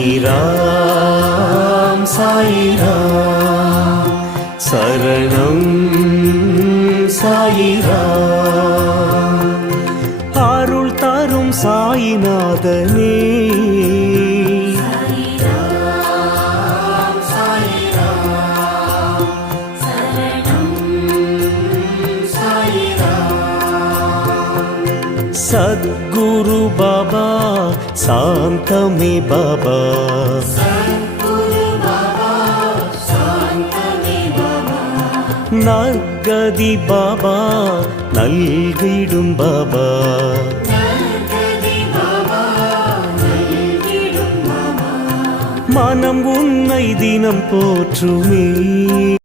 சாயிராம் சாயிராம் சரணம் சாயிராம் அருள் தரும் சாயிநாதனே सद्गुरु बाबा शांतमे बाबा नर्गदि बाबा नल्गिडुम बाबा मनम उन्नै दिनम पोற்றுமே